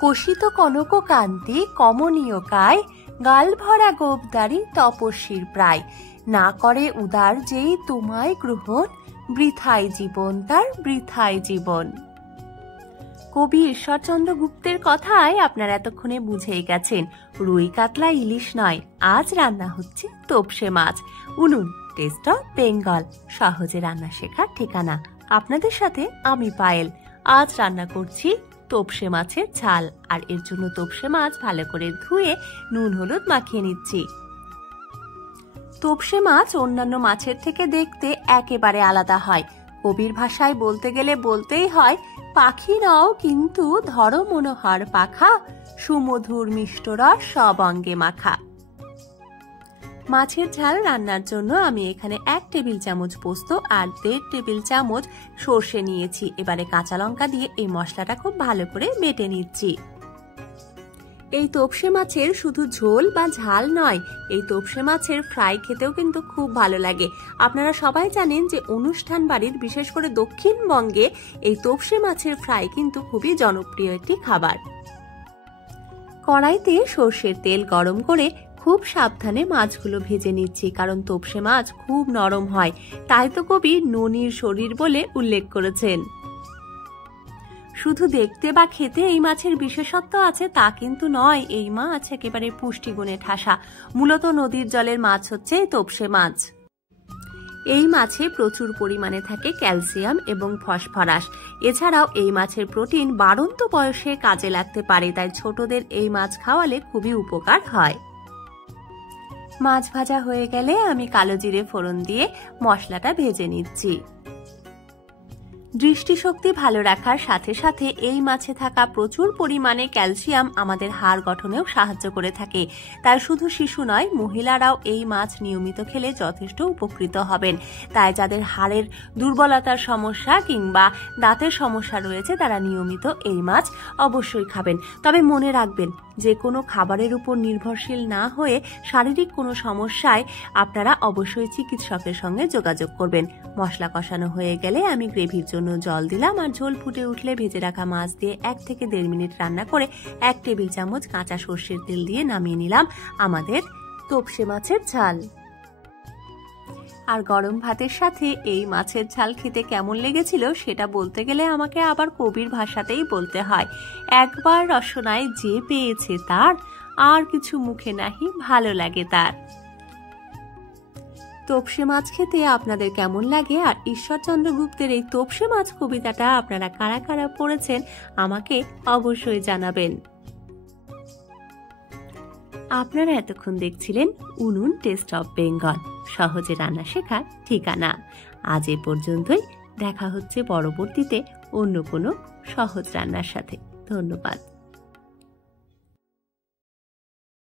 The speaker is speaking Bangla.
কষিত কনক কান্তি কমনীয় কায়, গাল ভরা গোপদারি তপস্বীর প্রায়। না করে উদার যেই তোমায় গ্রহণ, বৃথায় জীবন তার বৃথায় জীবন। কবি ঈশ্বরচন্দ্র গুপ্তের কথায় আপনারা এতক্ষণে বুঝেই গেছেন, রুই কাতলা ইলিশ নয়, আজ রান্না হচ্ছে তোপসে মাছ। উনুন টেস্ট অফ বেঙ্গল, সহজে রান্না শেখার ঠিকানা। আপনাদের সাথে আমি পায়েল। আজ রান্না করছি তোপসে মাছের ঝাল, আর এর জন্য তোপসে মাছ ভালো করে ধুয়ে নুন হলুদ মাখিয়ে নিচ্ছি। তোপসে মাছ অন্যান্য মাছের থেকে দেখতে একেবারে আলাদা হয়। কবির ভাষায় বলতে গেলে বলতেই হয়, পাখি নও কিন্তু ধরো মনোহর পাখা, সুমধুর মিষ্টরস সব অঙ্গে মাখা। মাছের ঝাল রান্নার জন্য আমি এখানে 1 টেবিল চামচ পোস্ত আর 1.5 টেবিল চামচ সর্ষে নিয়েছি। এবারে কাঁচা লঙ্কা দিয়ে এই মশলাটা খুব ভালো করে বেটে নিচ্ছি। এই তোপসে মাছের শুধু ঝোল বা ঝাল নয়, এই তোপসে মাছের ফ্রাই খেতেও কিন্তু খুব ভালো লাগে। আপনারা সবাই জানেন যে অনুষ্ঠান বাড়ির, বিশেষ করে দক্ষিণবঙ্গে এই তোপসে মাছের ফ্রাই কিন্তু খুবই জনপ্রিয় একটি খাবার। কড়াইতে সর্ষের তেল গরম করে খুব সাবধানে মাছগুলো ভেজে নিচ্ছি, কারণ তোপসে মাছ খুব নরম হয়। তাই তো কবি ননির শরীর বলে উল্লেখ করেছেন। শুধু দেখতে বা খেতে এই মাছের বিশেষত্ব আছে তা কিন্তু নয়, এই মাছ একেবারে পুষ্টিগুণে ঠাসা। মূলত নদীর জলের মাছ হচ্ছে তোপসে মাছ। এই মাছে প্রচুর পরিমাণে থাকে ক্যালসিয়াম এবং ফসফরাস। এছাড়াও এই মাছের প্রোটিন বাড়ন্ত বয়সে কাজে লাগতে পারে, তাই ছোটদের এই মাছ খাওয়ালে খুবই উপকার হয়। মাছ ভাজা হয়ে গেলে আমি কালো জিরে ফোড়ন দিয়ে মশলাটা ভেজে নিচ্ছি। দৃষ্টিশক্তি ভালো রাখার সাথে সাথে এই মাছে থাকা প্রচুর পরিমাণে ক্যালসিয়াম আমাদের হাড় গঠনেও সাহায্য করে থাকে। তাই শুধু শিশু নয়, মহিলারাও এই মাছ নিয়মিত খেলে যথেষ্ট উপকৃত হবেন। তাই যাদের হাড়ের দুর্বলতার সমস্যা কিংবা দাঁতের সমস্যা রয়েছে তারা নিয়মিত এই মাছ অবশ্যই খাবেন। তবে মনে রাখবেন, যে কোনো খাবারের উপর নির্ভরশীল না হয়ে শারীরিক কোনো সমস্যায় আপনারা অবশ্যই চিকিৎসকের সঙ্গে যোগাযোগ করবেন। মশলা কষানো হয়ে গেলে আমি গ্রেভির জন্য জল দিলাম, আর ঝোল ফুটে উঠলে ভেজে রাখা মাছ দিয়ে 1 থেকে 1.5 মিনিট রান্না করে 1 টেবিল চামচ কাঁচা সর্ষের তেল দিয়ে নামিয়ে নিলাম আমাদের তোপসে মাছের ঝাল। আর গরম ভাতের সাথে এই মাছের ঝাল খেতে কেমন লেগেছিল সেটা বলতে গেলে আমাকে আবার কবির ভাষাতেই বলতে হয়, একবার রসনায় যে পেয়েছে তার, আর কিছু মুখে নাহি ভালো লাগে তার। তোপসে মাছ খেতে আপনাদের কেমন লাগে, আর ঈশ্বরচন্দ্র গুপ্তের এই তোপসে মাছ কবিতাটা আপনারা কারা কারা পড়েছেন আমাকে অবশ্যই জানাবেন। আপনারা এতক্ষণ দেখছিলেন উনুন টেস্ট অফ বেঙ্গল, সহজে রান্না শেখার ঠিকানা। আজ এ পর্যন্তই, দেখা হচ্ছে পরবর্তীতে অন্য কোনো সহজ রান্নার সাথে। ধন্যবাদ।